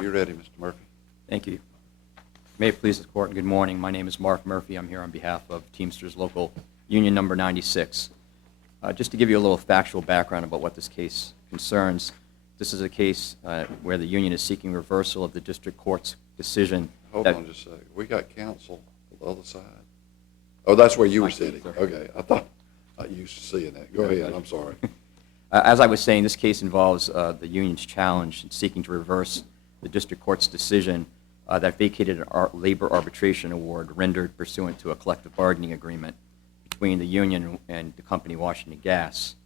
Whenever you're ready, Mr. Murphy. Thank you. May it please the Court, good morning. My name is Mark Murphy. I'm here on behalf of Teamsters Local Union Number 96. Just to give you a little factual background about what this case concerns, this is a case where the union is seeking reversal of the district court's decision. Hold on just a second. We got counsel on the other side. Oh, that's where you were sitting. Okay, I thought I used to seeing that. Go ahead, I'm sorry. As I was saying, this case involves the union's challenge in seeking to reverse the district court's decision that vacated a labor arbitration award rendered pursuant to a collective bargaining agreement between the union and the company Washington Gas.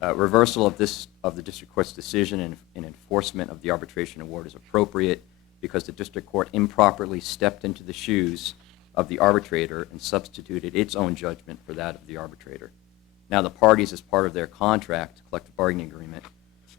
Reversal of the district court's decision and enforcement of the arbitration award is appropriate because the district court improperly stepped into the shoes of the arbitrator and substituted its own judgment for that of the arbitrator. Now, the parties, as part of their contract, collective bargaining agreement,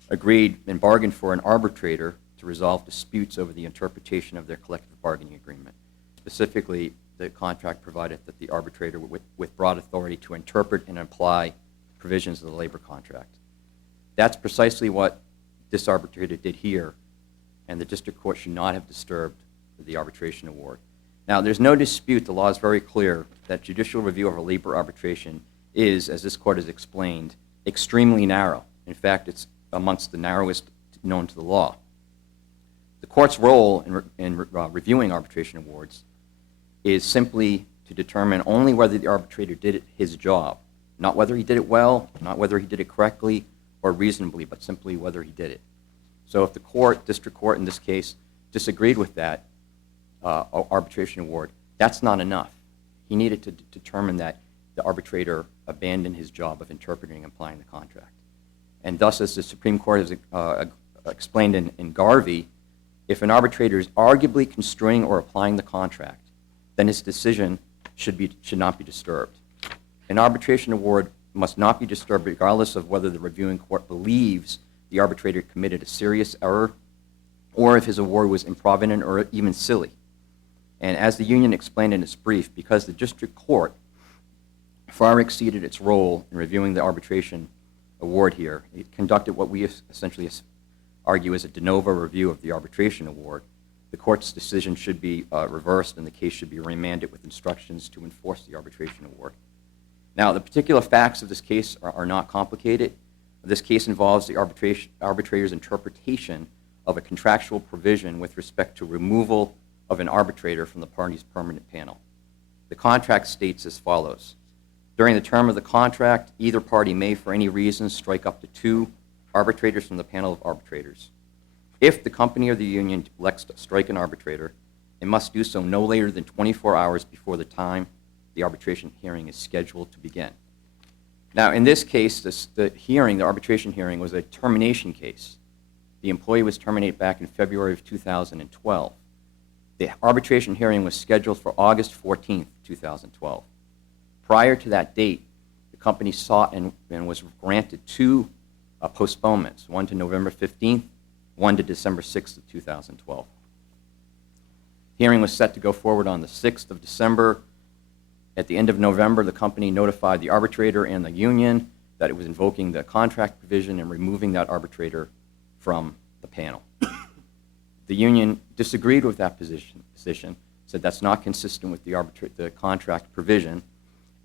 agreed and bargained for an arbitrator to resolve disputes over the interpretation of their collective bargaining agreement. Specifically, the contract provided that the arbitrator with broad authority to interpret and apply provisions of the labor contract. That's precisely what this arbitrator did here, and the district court should not have disturbed the arbitration award. Now, there's no dispute, the law is very clear, that judicial review of a labor arbitration is, as this court has explained, extremely narrow. In fact, it's amongst the narrowest known to the law. The court's role in reviewing arbitration awards is simply to determine only whether the arbitrator did his job, not whether he did it well, not whether he did it correctly or reasonably, but simply whether he did it. So if the court, district court in this case, disagreed with that arbitration award, that's not enough. He needed to determine that the arbitrator abandoned his job of interpreting and applying the contract. And thus, as the Supreme Court has explained in Garvey, if an arbitrator is arguably construing or applying the contract, then his decision should not be disturbed. An arbitration award must not be disturbed regardless of whether the reviewing court believes the arbitrator committed a serious error or if his award was improvident or even silly. And as the union explained in its brief, because the district court far exceeded its role in reviewing the arbitration award here, it conducted what we essentially argue is a de novo review of the arbitration award. The court's decision should be reversed and the case should be remanded with instructions to enforce the arbitration award. Now, the particular facts of this case are not complicated. This case involves the arbitrator's interpretation of a contractual provision with respect to removal of an arbitrator from the party's permanent panel. The contract states as follows. During the term of the contract, either party may, for any reason, strike up to 2 arbitrators from the panel of arbitrators. If the company or the union elects to strike an arbitrator, it must do so no later than 24 hours before the time the arbitration hearing is scheduled to begin. Now, in this case, the arbitration hearing, was a termination case. The employee was terminated back in February of 2012. The arbitration hearing was scheduled for August 14th, 2012. Prior to that date, the company sought and was granted 2 postponements, one to November 15th, one to December 6th of 2012. The hearing was set to go forward on the 6th of December. At the end of November, the company notified the arbitrator and the union that it was invoking the contract provision and removing that arbitrator from the panel. The union disagreed with that position, said that's not consistent with the contract provision,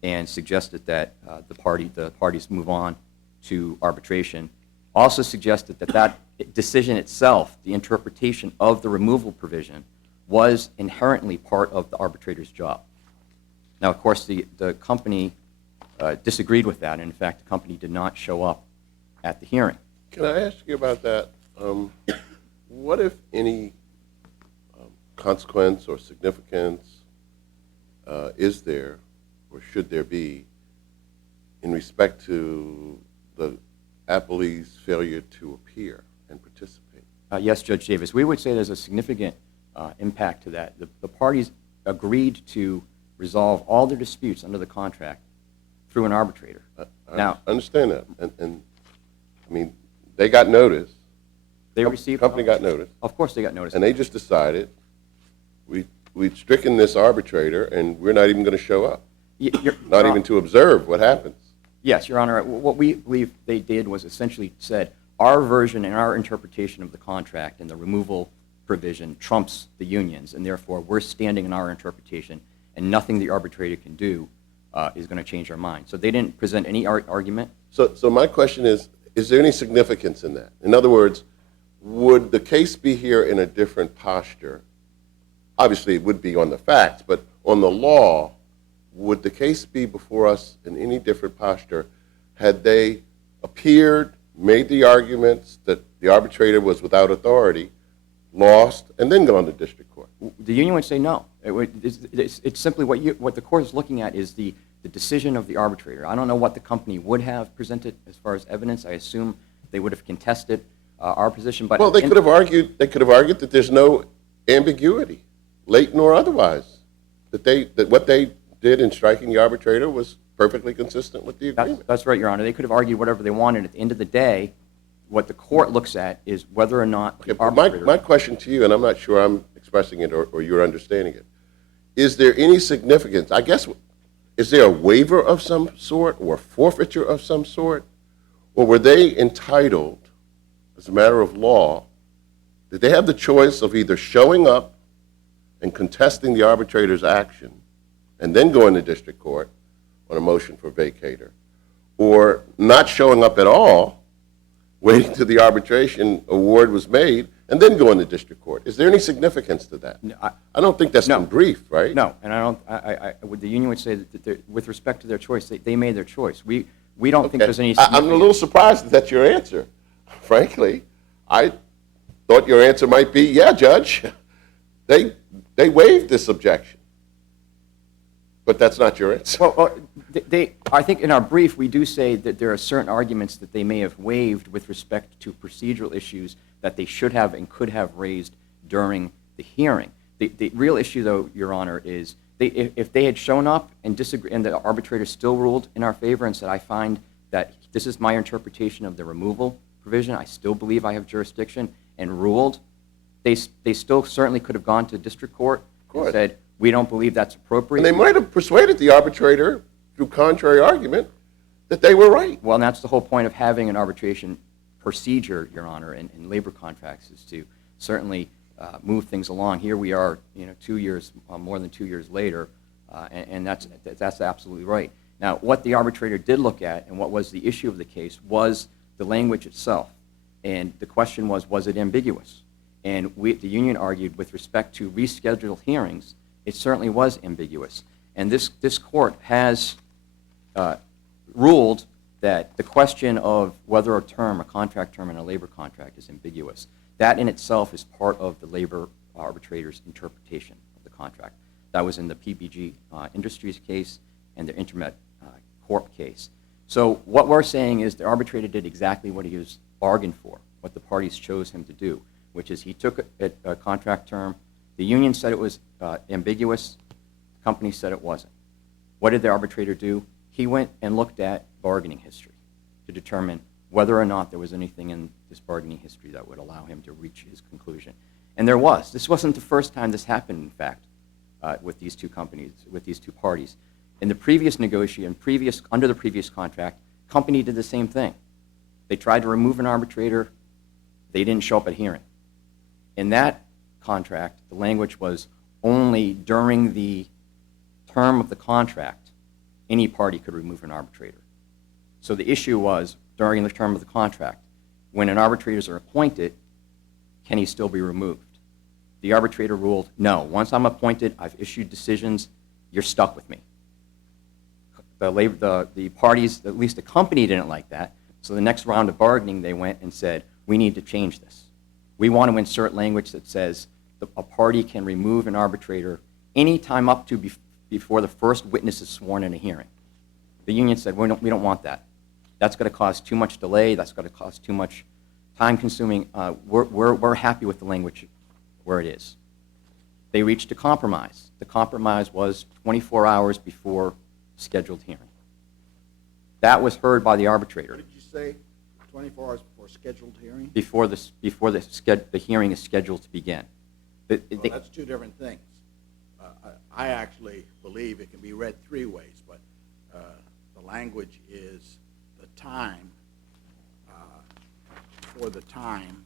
and suggested that the parties move on to arbitration. Also suggested that that decision itself, the interpretation of the removal provision, was inherently part of the arbitrator's job. Now, of course, the company disagreed with that, and in fact, the company did not show up at the hearing. Can I ask you about that? What, if any, consequence or significance is there or should there be in respect to the appellee's failure to appear and participate? Yes, Judge Davis. We would say there's a significant impact to that. The parties agreed to resolve all their disputes under the contract through an arbitrator. I understand that. And I mean, they got notice. They received. The company got notice. Of course they got notice. And they just decided, we've stricken this arbitrator and we're not even going to show up. Not even to observe what happens. Yes, Your Honor. What we believe they did was essentially said, our version and our interpretation of the contract and the removal provision trumps the unions, and therefore we're standing in our interpretation, and nothing the arbitrator can do is going to change our mind. So they didn't present any argument. So my question is there any significance in that? In other words, would the case be here in a different posture? Obviously, it would be on the facts, but on the law, would the case be before us in any different posture had they appeared, made the arguments that the arbitrator was without authority, lost, and then gone to district court? The union would say no. It's simply what the court is looking at is the decision of the arbitrator. I don't know what the company would have presented as far as evidence. I assume they would have contested our position. But well, they could have argued that there's no ambiguity, latent or otherwise, that what they did in striking the arbitrator was perfectly consistent with the agreement. That's right, Your Honor. They could have argued whatever they wanted. At the end of the day, what the court looks at is whether or not the arbitrator... My question to you, and I'm not sure I'm expressing it or you're understanding it, is there any significance? I guess, is there a waiver of some sort or forfeiture of some sort? Or were they entitled, as a matter of law, did they have the choice of either showing up and contesting the arbitrator's action and then going to district court on a motion for vacator, or not showing up at all, waiting till the arbitration award was made, and then going to district court? Is there any significance to that? No, I don't think that's no. been briefed, right? No, and the union would say that with respect to their choice, they made their choice. We don't think there's any significance. I'm a little surprised that that's your answer. Frankly, I thought your answer might be, yeah, Judge, they waived this objection. But that's not your answer. Well, I think in our brief, we do say that there are certain arguments that they may have waived with respect to procedural issues that they should have and could have raised during the hearing. The real issue, though, Your Honor, is if they had shown up and disagreed, and the arbitrator still ruled in our favor and said, I find that this is my interpretation of the removal provision, I still believe I have jurisdiction, and ruled, they still certainly could have gone to district court and said, we don't believe that's appropriate. And they might have persuaded the arbitrator, through contrary argument, that they were right. Well, and that's the whole point of having an arbitration procedure, Your Honor, in labor contracts, is to certainly move things along. Here we are, 2 years, more than 2 years later, and that's absolutely right. Now, what the arbitrator did look at, and what was the issue of the case, was the language itself. And the question was it ambiguous? And the union argued with respect to rescheduled hearings, it certainly was ambiguous. And this court has ruled that the question of whether a contract term in a labor contract is ambiguous, that in itself is part of the labor arbitrator's interpretation of the contract. That was in the PBG Industries case and the Intermet Corp case. So what we're saying is the arbitrator did exactly what he was bargained for, what the parties chose him to do, which is he took a contract term. The union said it was ambiguous. The company said it wasn't. What did the arbitrator do? He went and looked at bargaining history to determine whether or not there was anything in this bargaining history that would allow him to reach his conclusion. And there was. This wasn't the first time this happened, in fact, with these two companies, with these two parties. In the previous negotiation, under the previous contract, company did the same thing. They tried to remove an arbitrator. They didn't show up at hearing. In that contract, the language was only during the term of the contract, any party could remove an arbitrator. So the issue was, during the term of the contract, when an arbitrators are appointed, can he still be removed? The arbitrator ruled, no. Once I'm appointed, I've issued decisions, you're stuck with me. The parties, at least the company, didn't like that. So the next round of bargaining, they went and said, we need to change this. We want to insert language that says a party can remove an arbitrator any time up to before the first witness is sworn in a hearing. The union said, we don't want that. That's going to cause too much delay. That's going to cause too much time-consuming. We're happy with the language where it is. They reached a compromise. The compromise was 24 hours before scheduled hearing. That was heard by the arbitrator. What did you say? 24 hours before scheduled hearing? Before the hearing is scheduled to begin. Well, that's two different things. I actually believe it can be read three ways, but the language is the time, for the time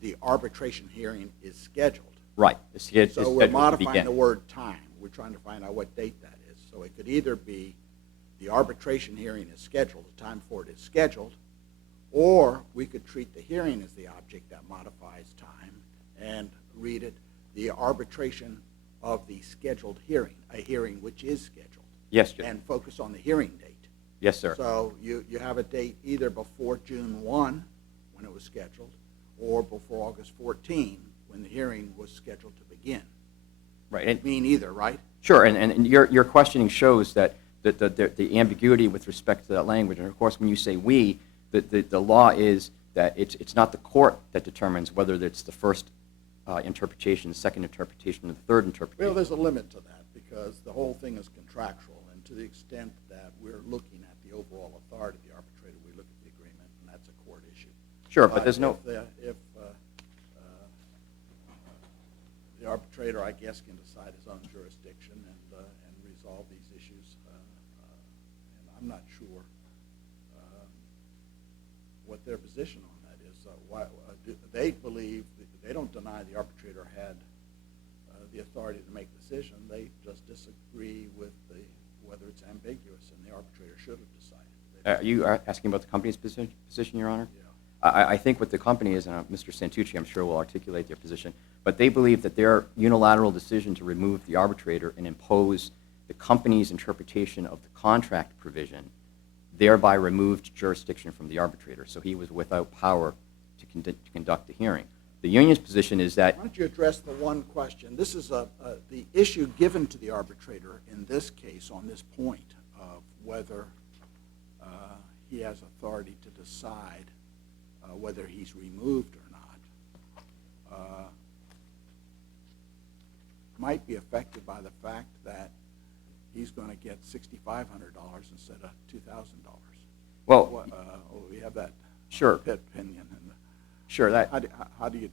the arbitration hearing is scheduled. Right. It's So scheduled we're to modifying begin. the word time. We're trying to find out what date that is. So it could either be the arbitration hearing is scheduled, the time for it is scheduled, or we could treat the hearing as the object that modifies time and read it, the arbitration of the scheduled hearing, a hearing which is scheduled. Yes, Judge. And focus on the hearing date. Yes, sir. So you have a date either before June 1, when it was scheduled, or before August 14, when the hearing was scheduled to begin. Right. And, Mean either, right? sure, and your questioning shows that the ambiguity with respect to that language, and of course when you say we, the law is that it's not the court that determines whether it's the first interpretation, the second interpretation, or the third interpretation. Well, there's a limit to that, because the whole thing is contractual, and to the extent that we're looking at the overall authority of the arbitrator, we look at the agreement, and that's a court issue. Sure, but there's no... If the arbitrator, I guess, can decide his own jurisdiction and resolve these issues, and I'm not sure what their position on that is. They believe, they don't deny the arbitrator had the authority to make the decision. They just disagree with whether it's ambiguous, and the arbitrator should have decided. Are you asking about the company's position, Your Honor? Yeah. I think what the company is, and Mr. Santucci, I'm sure, will articulate their position, but they believe that their unilateral decision to remove the arbitrator and impose the company's interpretation of the contract provision thereby removed jurisdiction from the arbitrator, so he was without power to conduct the hearing. The union's position is that... Why don't you address the one question? This is the issue given to the arbitrator in this case on this point of whether he has authority to decide whether he's removed or not, might be affected by the fact that he's going to get $6,500 instead of $2,000. Well, we have that sure. opinion. And Sure. how do you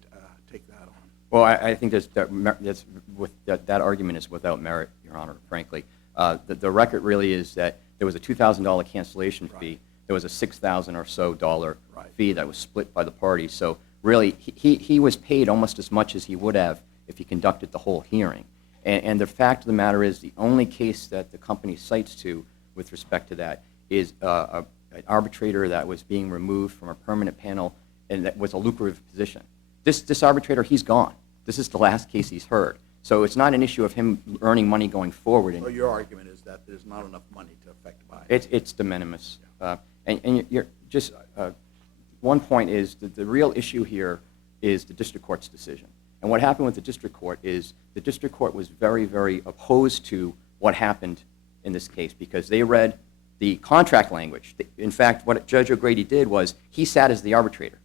take that on? Well, I think that argument is without merit, Your Honor, frankly. The record really is that there was a $2,000 cancellation fee. Right. There was a $6,000 or so Right. fee that was split by the parties. So really, he was paid almost as much as he would have if he conducted the whole hearing. And the fact of the matter is, the only case that the company cites to with respect to that is an arbitrator that was being removed from a permanent panel, and that was a lucrative position. This arbitrator, he's gone. This is the last case he's heard. So it's not an issue of him earning money going forward. So your argument is that there's not enough money to affect bias. It's de minimis. And you're just one point is that the real issue here is the district court's decision. And what happened with the district court is the district court was very, very opposed to what happened in this case because they read the contract language. In fact, what Judge O'Grady did was he sat as the arbitrator.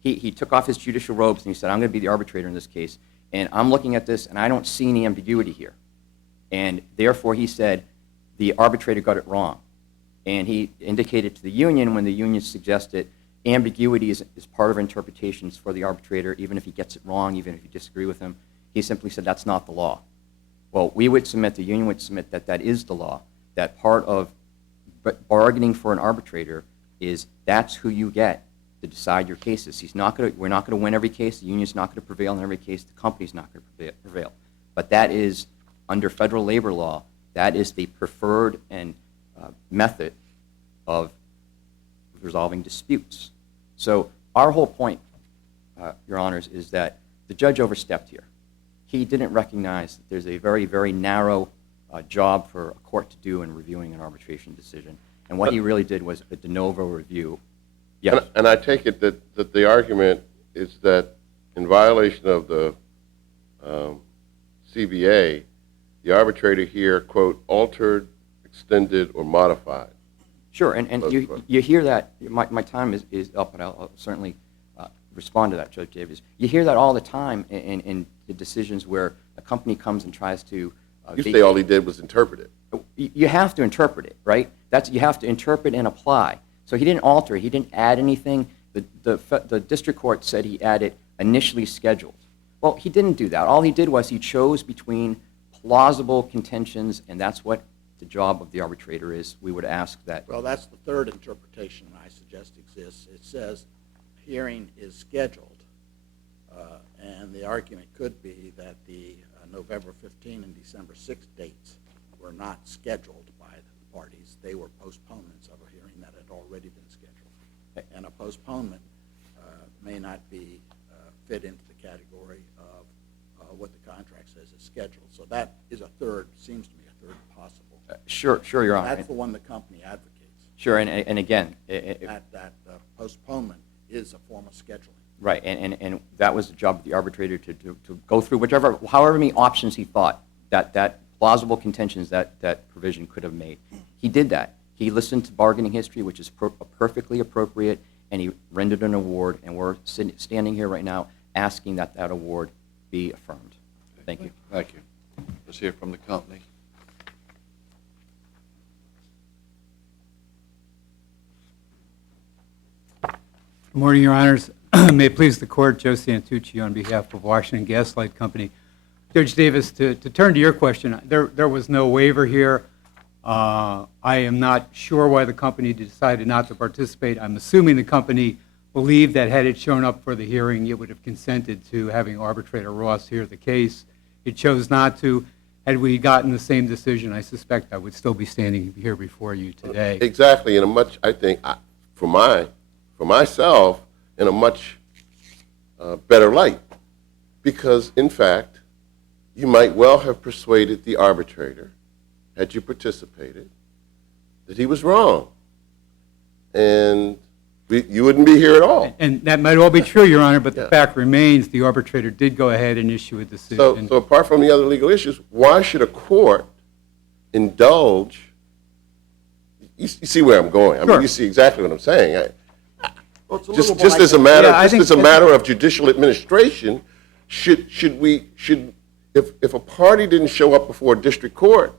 He took off his judicial robes and he said, I'm going to be the arbitrator in this case, and I'm looking at this and I don't see any ambiguity here. And therefore he said the arbitrator got it wrong. And he indicated to the union when the union suggested ambiguity is part of interpretations for the arbitrator, even if he gets it wrong, even if you disagree with him. He simply said that's not the law. Well, we would submit, the union would submit that that is the law, that part of bargaining for an arbitrator is that's who you get to decide your cases. We're not going to win every case. The union's not going to prevail in every case. The company's not going to prevail. But that is, under federal labor law, that is the preferred and method of resolving disputes. So our whole point, Your Honors, is that the judge overstepped here. He didn't recognize that there's a very, very narrow job for a court to do in reviewing an arbitration decision. And what he really did was a de novo review. Yes. And I take it that the argument is that in violation of the CBA, the arbitrator here, quote, altered, extended, or modified. Sure, and you hear that. My time is up, and I'll certainly respond to that, Judge Davis. You hear that all the time in the decisions where a company comes and tries to... You say all he did was interpret it. You have to interpret it, right? You have to interpret and apply. So he didn't alter it. He didn't add anything. The district court said he added initially scheduled. Well, he didn't do that. All he did was he chose between plausible contentions, and that's what the job of the arbitrator is. We would ask that. Well, that's the third interpretation I suggest exists. It says hearing is scheduled, And the argument could be that the November 15 and December 6 dates were not scheduled by the parties. They were postponements of a hearing that had already been scheduled. And a postponement may not be fit into the category of what the contract says is scheduled. So that is seems to me a third possible. Sure, Your Honor. That's the one the company advocates. Sure, and again, That postponement is a form of scheduling. right, and that was the job of the arbitrator to go through however many options he thought that plausible contentions that provision could have made. He did that. He listened to bargaining history, which is perfectly appropriate, and he rendered an award, and we're standing here right now asking that award be affirmed. Thank you. Thank you. Let's hear from the company. Good morning, Your Honors. May it please the Court, Joe Santucci on behalf of Washington Gas Light Company. Judge Davis, to turn to your question, there was no waiver here. I am not sure why the company decided not to participate. I'm assuming the company believed that had it shown up for the hearing, it would have consented to having Arbitrator Ross hear the case. It chose not to. Had we gotten the same decision, I suspect I would still be standing here before you today. Exactly, in a much, I think, for myself, in a much better light. Because, in fact, you might well have persuaded the arbitrator, had you participated, that he was wrong. And you wouldn't be here at all. And that might all be true, Your Honor, but the fact remains the arbitrator did go ahead and issue a decision. So apart from the other legal issues, why should a court indulge? You see where I'm going. I mean, Sure. you see exactly what I'm saying. Well, it's a little Just more as a like- matter, Yeah, I think just as a matter of judicial administration, should if a party didn't show up before a district court,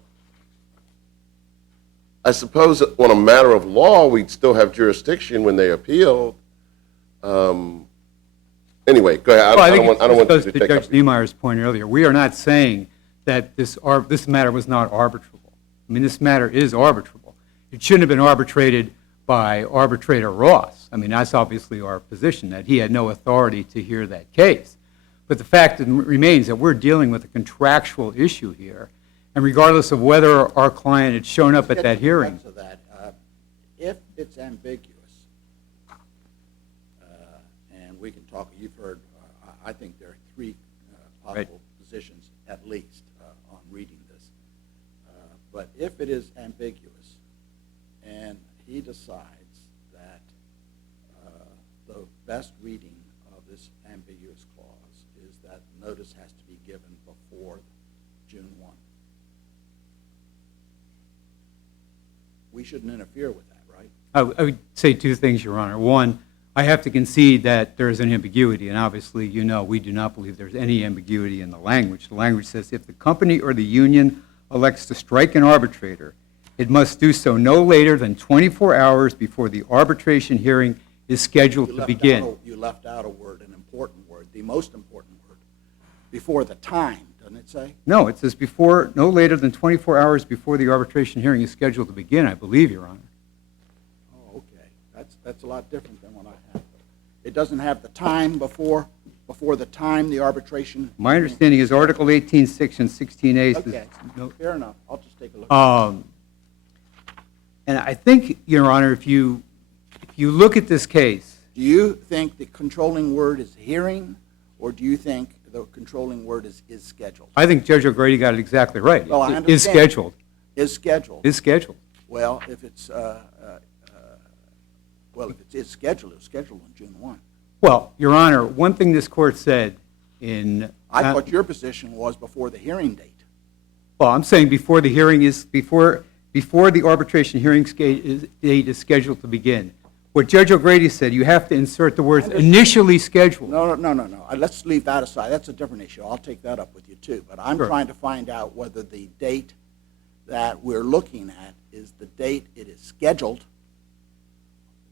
I suppose on a matter of law we'd still have jurisdiction when they appealed. Anyway, go ahead. Well, I don't want goes to to take Judge up. Niemeyer's point earlier. We are not saying that this matter was not arbitrable. I mean, this matter is arbitrable. It shouldn't have been arbitrated by Arbitrator Ross. I mean, that's obviously our position, that he had no authority to hear that case. But the fact remains that we're dealing with a contractual issue here, and regardless of whether our client had shown up at that hearing. Let's get to the crux of that. If it's ambiguous, and we can talk, you've heard, I think there are three possible positions at least on reading this. But if it is ambiguous and he decides that the best reading of this ambiguous clause is that notice has to be given before June 1. We shouldn't interfere with that, right? I would say two things, Your Honor. One, I have to concede that there is an ambiguity, and obviously, you know, we do not believe there's any ambiguity in the language. The language says if the company or the union elects to strike an arbitrator, it must do so no later than 24 hours before the arbitration hearing is scheduled to begin. You left out a word, an important word, the most important word, before the time, doesn't it say? No, it says before, no later than 24 hours before the arbitration hearing is scheduled to begin, I believe, Your Honor. Oh, okay. That's a lot different than what I have. It doesn't have the time before the time the arbitration. My understanding is Article 18, Section 16A says. Okay, fair enough. I'll just take a look. And I think, Your Honor, if you look at this case. Do you think the controlling word is hearing, or do you think the controlling word is scheduled? I think Judge O'Grady got it exactly right. Well, I Is understand. scheduled. Is scheduled. Is scheduled. Well, if it's scheduled, it was scheduled on June 1. Well, Your Honor, one thing this court said in. I thought your position was before the hearing date. Well, I'm saying before the hearing is, before the arbitration hearing date is scheduled to begin. What Judge O'Grady said, you have to insert the words initially scheduled. No. Let's leave that aside. That's a different issue. I'll take that up with you, too. But I'm Sure. trying to find out whether the date that we're looking at is the date it is scheduled,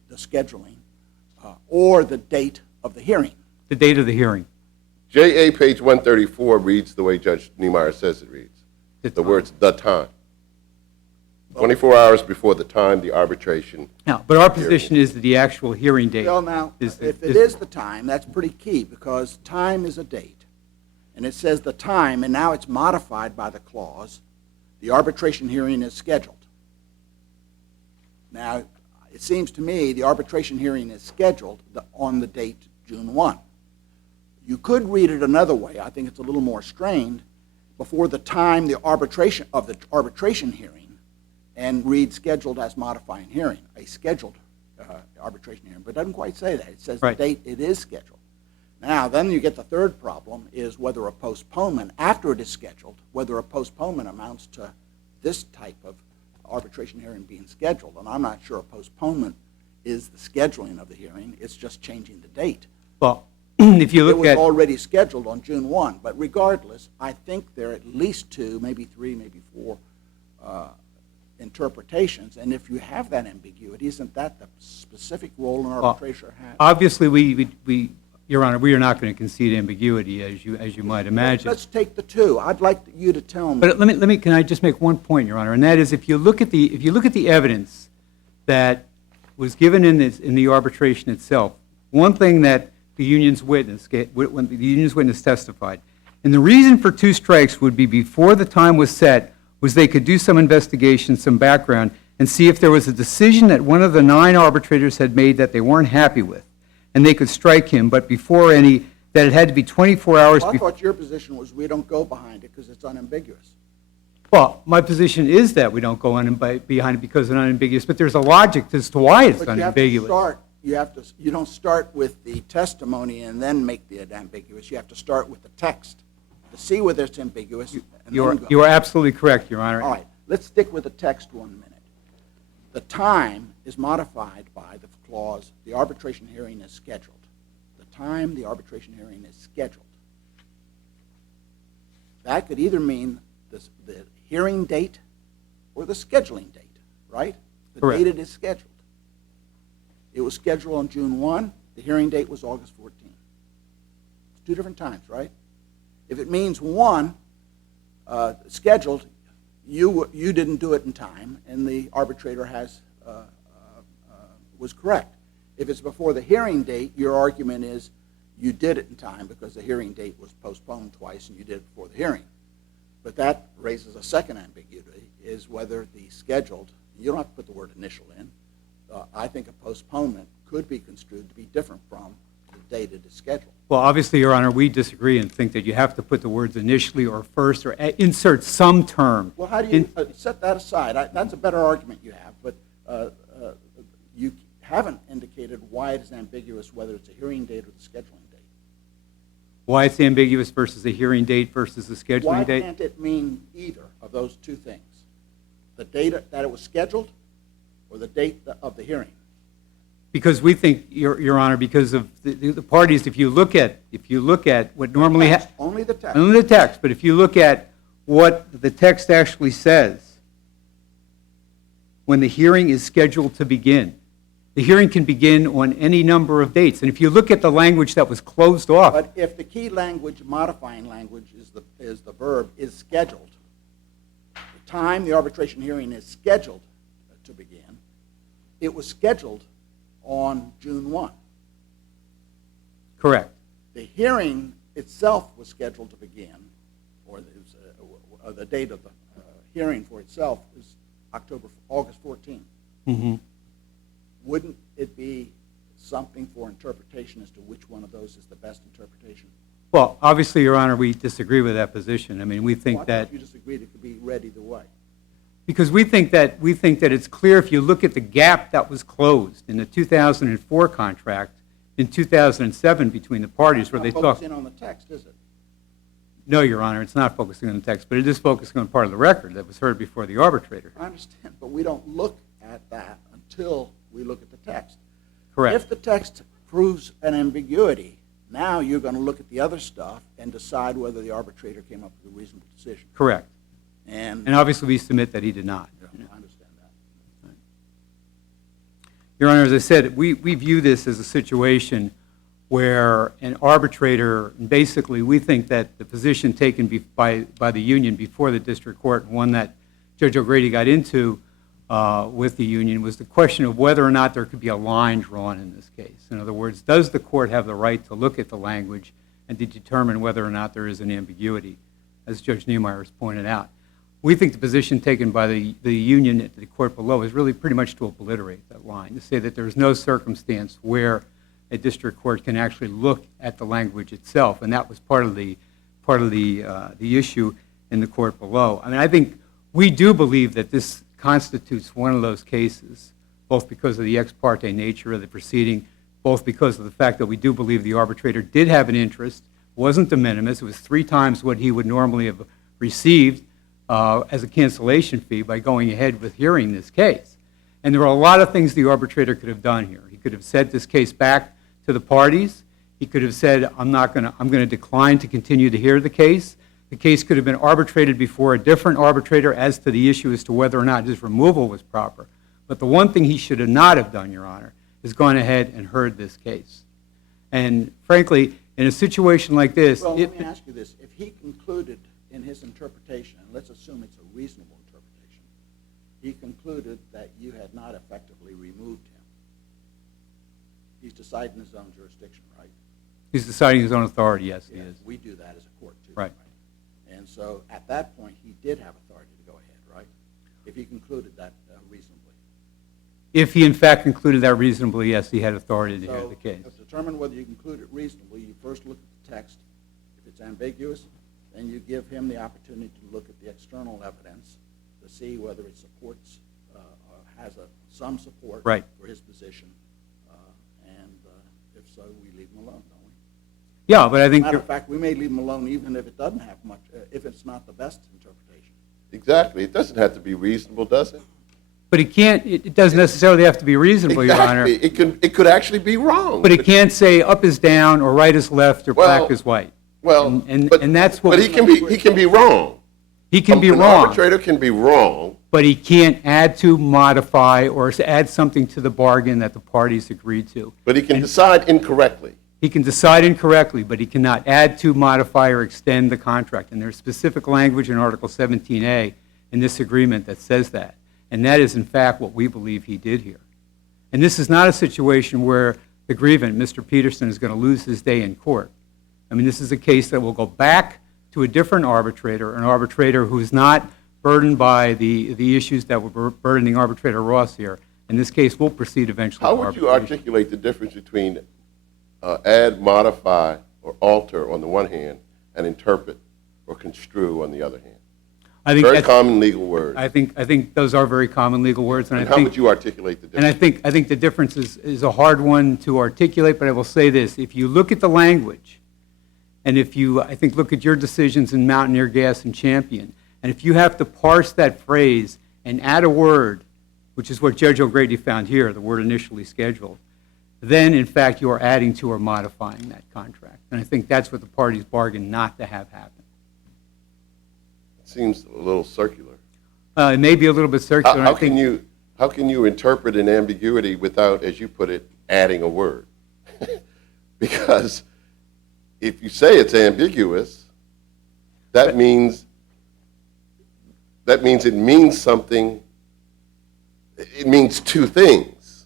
the scheduling, or the date of the hearing. The date of the hearing. JA page 134 reads the way Judge Niemeyer says it reads. The words "the time." 24 hours before the time the arbitration. Now, but our position is that the actual hearing date Well, now, is. if it is the time, that's pretty key, because time is a date. And it says the time, and now it's modified by the clause, the arbitration hearing is scheduled. Now, it seems to me the arbitration hearing is scheduled on the date June 1. You could read it another way. I think it's a little more strained. Before the time the arbitration hearing, and read scheduled as modifying hearing, a scheduled arbitration hearing. But it doesn't quite say that. It says Right. the date it is scheduled. Now, then you get the third problem is whether a postponement, after it is scheduled, whether a postponement amounts to this type of arbitration hearing being scheduled. And I'm not sure a postponement is the scheduling of the hearing. It's just changing the date. Well, if you It look was at, already scheduled on June 1, but regardless, I think there are at least two, maybe three, maybe four interpretations, and if you have that ambiguity, isn't that the specific role an arbitrator has? obviously, Your Honor, we are not going to concede ambiguity, as you might imagine. Let's take the two. I'd like you to tell me. But can I just make one point, Your Honor, and that is if you look at the evidence that was given in the arbitration itself, one thing that the union's witness testified, and the reason for two strikes would be before the time was set, was they could do some investigation, some background, and see if there was a decision that one of the 9 arbitrators had made that they weren't happy with, and they could strike him, but before any, that it had to be 24 hours I before. thought your position was we don't go behind it because it's unambiguous. Well, my position is that we don't go behind it because it's unambiguous, but there's a logic as to why it's But you have to unambiguous. start, you don't start with the testimony and then make it ambiguous. You have to start with the text to see whether it's ambiguous. And You then go. are absolutely correct, Your Honor. All right, let's stick with the text 1 minute. The time is modified by the clause, the arbitration hearing is scheduled. The time the arbitration hearing is scheduled. That could either mean the hearing date or the scheduling date, right? The Correct. date it is scheduled. It was scheduled on June 1, the hearing date was August 14. It's 2 different times, right? If it means one, scheduled, you didn't do it in time, and the arbitrator was correct. If it's before the hearing date, your argument is you did it in time because the hearing date was postponed twice and you did it before the hearing. But that raises a second ambiguity, is whether the scheduled, you don't have to put the word initial in. I think a postponement could be construed to be different from the date it is scheduled. Well, obviously, Your Honor, we disagree and think that you have to put the words initially or first or insert some term. Well, how do you set that aside? That's a better argument you have, but you haven't indicated why it is ambiguous, whether it's a hearing date or the scheduling date. Why it's ambiguous versus a hearing date versus a scheduling Why date? can't it mean either of those two things? The date that it was scheduled or the date of the hearing? Because we think, Your Honor, because of the parties, if you look at what normally happens. Only the text. Only the text, but if you look at what the text actually says, when the hearing is scheduled to begin, the hearing can begin on any number of dates. And if you look at the language that was closed off, But if the key language, modifying language, is the verb, is scheduled, the time the arbitration hearing is scheduled to begin, it was scheduled on June 1. correct. The hearing itself was scheduled to begin, or the date of the hearing for itself is August 14. Mm-hmm. Wouldn't it be something for interpretation as to which one of those is the best interpretation? Well, obviously, Your Honor, we disagree with that position. I mean, we think Well, I that, thought you disagreed it could be read either way. because we think that it's clear if you look at the gap that was closed in the 2004 contract in 2007 between the parties where they It's not talk. focusing on the text, is it? No, Your Honor, it's not focusing on the text, but it is focusing on part of the record that was heard before the arbitrator. I understand, but we don't look at that until we look at the text. Correct. If the text proves an ambiguity, now you're going to look at the other stuff and decide whether the arbitrator came up with a reasonable decision. Correct. And And obviously, we submit that he did not. I understand that. Your Honor, as I said, we view this as a situation where an arbitrator, basically, we think that the position taken by the union before the district court, one that Judge O'Grady got into, with the union was the question of whether or not there could be a line drawn in this case. In other words, does the court have the right to look at the language and to determine whether or not there is an ambiguity, as Judge Niemeyer has pointed out. We think the position taken by the union at the court below is really pretty much to obliterate that line, to say that there's no circumstance where a district court can actually look at the language itself, and that was part of the issue in the court below. I mean, I think we do believe that this constitutes one of those cases, both because of the ex parte nature of the proceeding, both because of the fact that we do believe the arbitrator did have an interest, wasn't de minimis, it was 3 times what he would normally have received as a cancellation fee by going ahead with hearing this case. And there are a lot of things the arbitrator could have done here. He could have sent this case back to the parties. He could have said, I'm going to decline to continue to hear the case. The case could have been arbitrated before a different arbitrator as to the issue as to whether or not his removal was proper. But the one thing he should have not have done, Your Honor, is gone ahead and heard this case. And frankly, in a situation like this... Well, let me ask you this. If he concluded in his interpretation, and let's assume it's a reasonable interpretation, he concluded that you had not effectively removed him. He's deciding his own jurisdiction, right? He's deciding his own authority, yes, he is. We do that as a court, too. Right. And so at that point, he did have authority to go ahead, right? If he concluded that reasonably. If he in fact concluded that reasonably, yes, he had authority to hear the case. So to determine whether you conclude it reasonably, you first look at the text. If it's ambiguous, then you give him the opportunity to look at the external evidence to see whether it supports, has some support Right. for his position. And if so, we leave him alone, don't we? Yeah, but I think... Matter of fact, we may leave him alone even if it doesn't have much, if it's not the best interpretation. Exactly. It doesn't have to be reasonable, does it? But it doesn't necessarily have to be reasonable, Your Honor. Exactly. It could actually be wrong. But it can't say up is down or right is left or black is white. Well, and that's what... But he can be wrong. He can be An wrong, arbitrator can be wrong. but he can't add to, modify, or add something to the bargain that the parties agreed to. But he can decide incorrectly. He can decide incorrectly, but he cannot add to, modify, or extend the contract. And there's specific language in Article 17A in this agreement that says that. And that is, in fact, what we believe he did here. And this is not a situation where the grievant, Mr. Peterson, is going to lose his day in court. I mean, this is a case that will go back to a different arbitrator, an arbitrator who is not burdened by the issues that were burdening Arbitrator Ross here. And this case will proceed eventually. How to would you arbitration. articulate the difference between add, modify, or alter on the one hand, and interpret or construe on the other hand? I think Very that's- common legal words. I think those are very common legal words, and And I how think... would you articulate the And difference? I think the difference is a hard one to articulate, but I will say this. If you look at the language, and if you, I think, look at your decisions in Mountaineer Gas and Champion, and if you have to parse that phrase and add a word, which is what Judge O'Grady found here, the word initially scheduled, then, in fact, you are adding to or modifying that contract. And I think that's what the parties bargained not to have happen. It seems a little circular. It may be a little bit circular. How can you interpret an ambiguity without, as you put it, adding a word? Because if you say it's ambiguous, that means it means something. It means two things,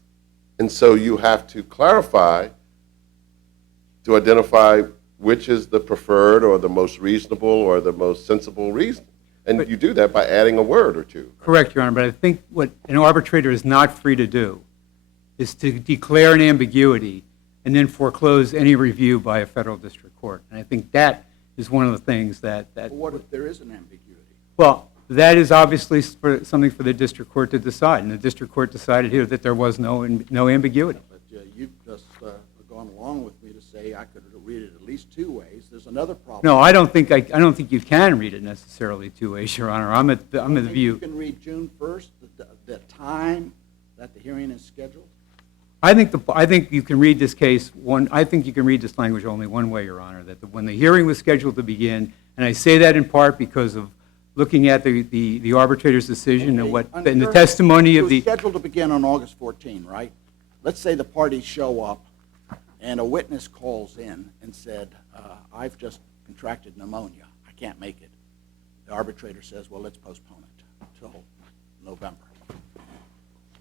and so you have to clarify to identify which is the preferred or the most reasonable or the most sensible reason. And you do that by adding a word or two. Correct, Your Honor, but I think what an arbitrator is not free to do is to declare an ambiguity and then foreclose any review by a federal district court. And I think that is one of the things that But what if there is an ambiguity? well, that is obviously something for the district court to decide, and the district court decided here that there was no ambiguity. But you've just gone along with me to say I could read it at least 2 ways. There's another problem. No, I don't think you can read it necessarily 2 ways, Your Honor. I'm at the Maybe view. You can read June 1st, the time that the hearing is scheduled. I think you can read this case I think you can read this language only one way, Your Honor, that when the hearing was scheduled to begin, and I say that in part because of looking at the arbitrator's decision and the testimony of It the... was scheduled to begin on August 14, right? Let's say the parties show up and a witness calls in and said, I've just contracted pneumonia. I can't make it. The arbitrator says, well, let's postpone it until November.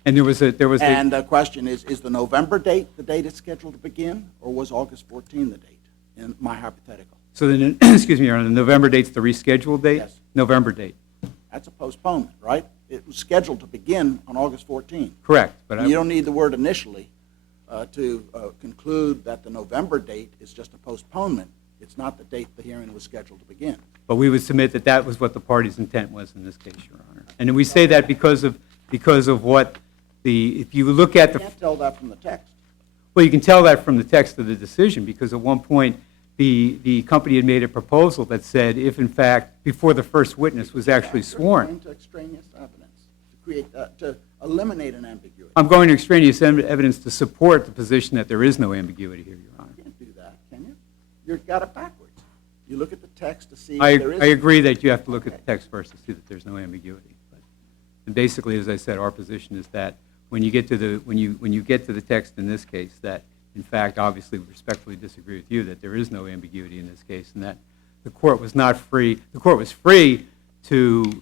And there was And the question is the November date the date it's scheduled to begin, or was August 14 the date, in my hypothetical? so then, excuse me, Your Honor, the November date's the rescheduled date? Yes. November date, That's a postponement, right? It was scheduled to begin on August 14. correct. But You don't need the word initially to conclude that the November date is just a postponement. It's not the date the hearing was scheduled to begin. But we would submit that that was what the party's intent was in this case, Your Honor. And we say that because of what if you look at You the, can't tell that from the text. well, you can tell that from the text of the decision, because at one point, the company had made a proposal that said if, in fact, before the first witness was actually sworn. You're going to extraneous evidence to create, to eliminate an ambiguity. I'm going to extraneous evidence to support the position that there is no ambiguity here, Your Honor. You can't do that, can you? You've got it backwards. You look at the text to see if I there is. agree that you have to look at the text first to see that there's no ambiguity. And basically, as I said, our position is that when you get to the text in this case, that in fact, obviously, we respectfully disagree with you that there is no ambiguity in this case, and that the court was not free. The court was free to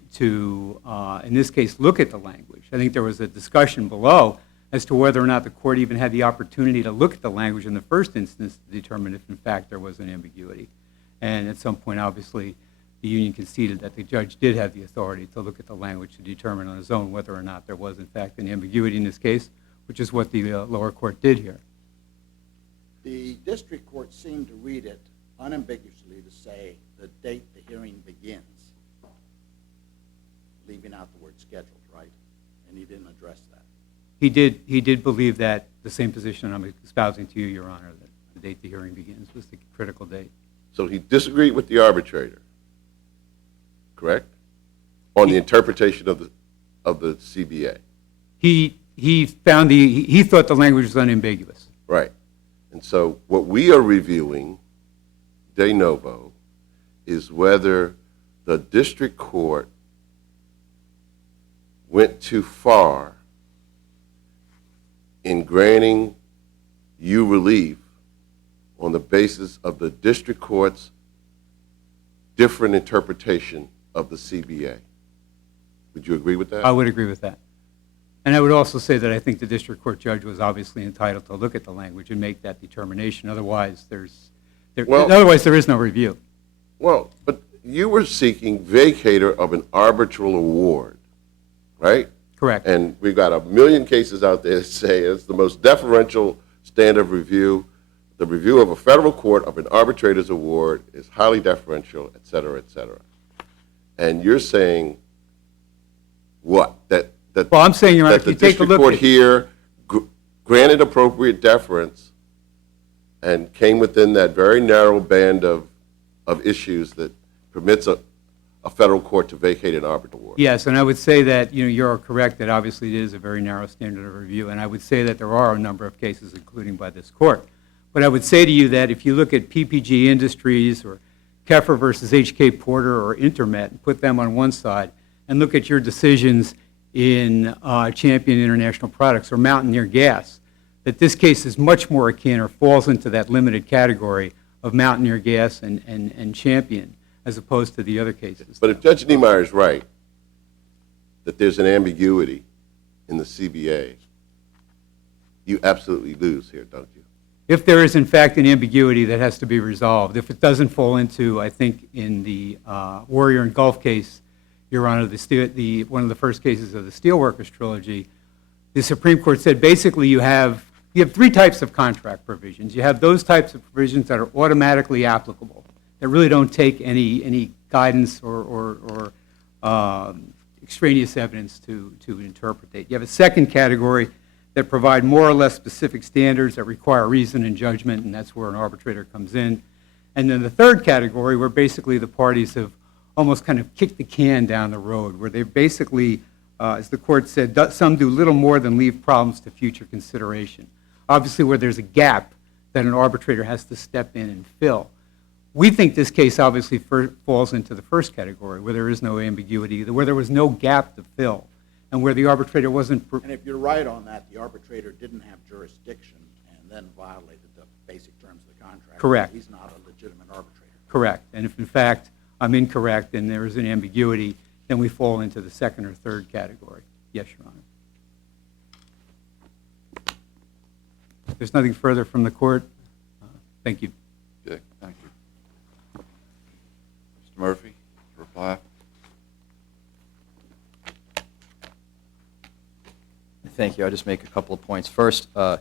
in this case, look at the language. I think there was a discussion below as to whether or not the court even had the opportunity to look at the language in the first instance to determine if, in fact, there was an ambiguity. And at some point, obviously, the union conceded that the judge did have the authority to look at the language to determine on his own whether or not there was, in fact, an ambiguity in this case, which is what the lower court did here. The district court seemed to read it unambiguously to say the date the hearing begins, leaving out the word scheduled, right? And he didn't address that. He did believe that the same position I'm espousing to you, Your Honor, that the date the hearing begins was the critical date. So he disagreed with the arbitrator, correct? On the interpretation of the CBA. He found he thought the language was unambiguous. Right. And so what we are reviewing, de novo, is whether the district court went too far in granting you relief on the basis of the district court's different interpretation of the CBA. Would you agree with that? I would agree with that. And I would also say that I think the district court judge was obviously entitled to look at the language and make that determination. Otherwise, there is no review. Well, but you were seeking vacator of an arbitral award, right? Correct. And we've got a million cases out there that say it's the most deferential standard of review. The review of a federal court of an arbitrator's award is highly deferential, et cetera, et cetera. And you're saying what? Well, I'm saying, Your Honor, that if the you take a district look court at here granted appropriate deference and came within that very narrow band of issues that permits a federal court to vacate an arbitral award. Yes, and I would say that you're correct that obviously it is a very narrow standard of review, and I would say that there are a number of cases, including by this court. But I would say to you that if you look at PPG Industries or Keffer versus HK Porter or Intermet and put them on one side and look at your decisions in Champion International Products or Mountaineer Gas, that this case is much more akin or falls into that limited category of Mountaineer Gas and Champion as opposed to the other cases. But if Judge Niemeyer is right, that there's an ambiguity in the CBA, you absolutely lose here, don't you? If there is, in fact, an ambiguity that has to be resolved, if it doesn't fall into, I think, in the Warrior and Gulf case, Your Honor, one of the first cases of the Steelworkers Trilogy, the Supreme Court said basically you have three types of contract provisions. You have those types of provisions that are automatically applicable, that really don't take any guidance or extraneous evidence to interpret. You have a second category that provide more or less specific standards that require reason and judgment, and that's where an arbitrator comes in. And then the third category where basically the parties have almost kind of kicked the can down the road, where they basically, as the court said, some do little more than leave problems to future consideration. Obviously, where there's a gap that an arbitrator has to step in and fill. We think this case obviously falls into the first category, where there is no ambiguity, where there was no gap to fill, and where the arbitrator wasn't... And if you're right on that, the arbitrator didn't have jurisdiction and then violated the basic terms of the contract. Correct. He's not a legitimate arbitrator. Correct. And if, in fact, I'm incorrect and there is an ambiguity, then we fall into the second or third category. Yes, Your Honor. there's nothing further from the court. Thank you. Okay, thank you. Mr. Murphy, reply. Thank you. I'll just make a couple of points. First, Mr.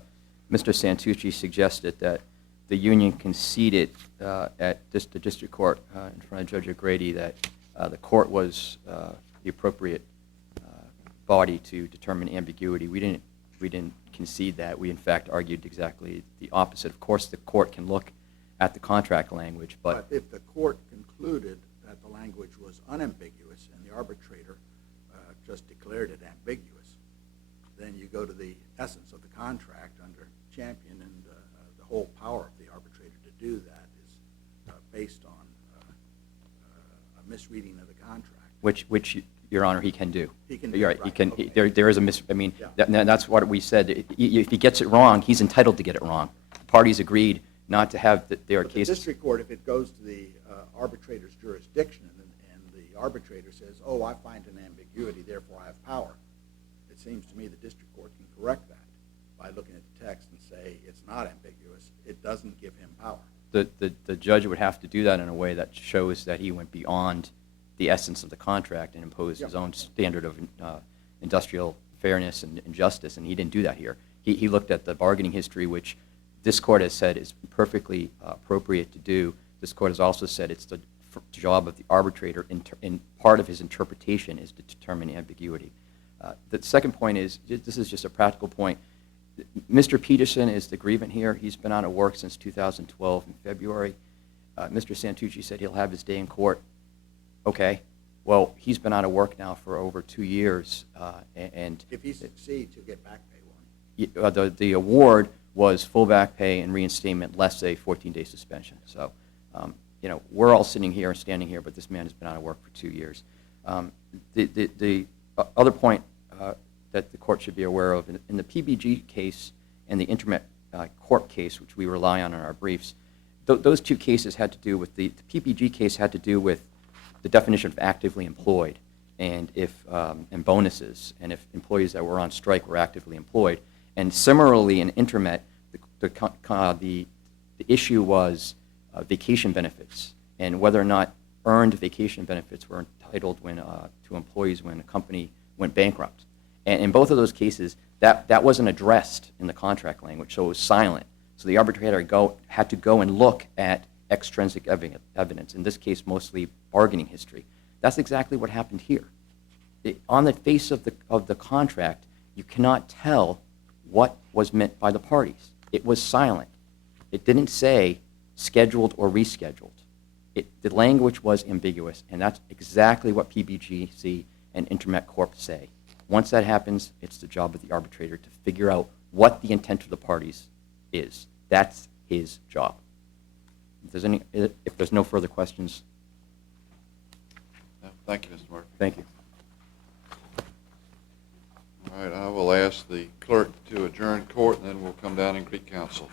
Santucci suggested that the union conceded at the district court in front of Judge O'Grady that the court was the appropriate body to determine ambiguity. We didn't concede that. We, in fact, argued exactly the opposite. Of course, the court can look at the contract language, But if the court concluded that the language was unambiguous and the arbitrator just declared it ambiguous, then you go to the essence of the contract under Champion, and the whole power of the arbitrator to do that is based on a misreading of the contract. which Your Honor, he can do. He can do You're it, right. He right, can. okay. There is a mis. I mean, Yeah. that's what we said. If he gets it wrong, he's entitled to get it wrong. Parties agreed not to have their But the cases. district court, if it goes to the arbitrator's jurisdiction and the arbitrator says, oh, I find an ambiguity, therefore I have power, it seems to me the district court can correct that by looking at the text and say it's not ambiguous. It doesn't give him power. The judge would have to do that in a way that shows that he went beyond the essence of the contract and imposed his own standard of industrial fairness and justice, and he didn't do that here. He looked at the bargaining history, which this court has said is perfectly appropriate to do. This court has also said it's the job of the arbitrator, in part of his interpretation, is to determine ambiguity. The second point is, this is just a practical point. Mr. Peterson is the grievant here. He's been out of work since 2012 in February. Mr. Santucci said he'll have his day in court. Okay. Well, he's been out of work now for over 2 years, and If he succeeds, he'll get back pay, won't he? the award was full back pay and reinstatement less a 14-day suspension. So, we're all sitting here and standing here, but this man has been out of work for 2 years. The other point that the court should be aware of, in the PBG case and the Intermet Corp case, which we rely on in our briefs, those two cases had to do with, the PBG case had to do with the definition of actively employed and bonuses, and if employees that were on strike were actively employed. And similarly in Intermet, the issue was vacation benefits and whether or not earned vacation benefits were entitled to employees when a company went bankrupt. And in both of those cases, that wasn't addressed in the contract language, so it was silent. So the arbitrator had to go and look at extrinsic evidence, in this case mostly bargaining history. That's exactly what happened here. On the face of the contract, you cannot tell what was meant by the parties. It was silent. It didn't say scheduled or rescheduled. The language was ambiguous, and that's exactly what PBGC and Intermet Corp say. Once that happens, it's the job of the arbitrator to figure out what the intent of the parties is. That's his job. If there's no further questions. No, thank you, Mr. Murphy. Thank you. All right, I will ask the clerk to adjourn court, and then we'll come down and greet counsel.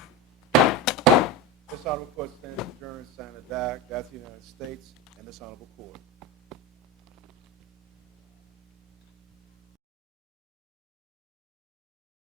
This honorable court stands adjourned, signed, and died. God save the United States and this honorable court.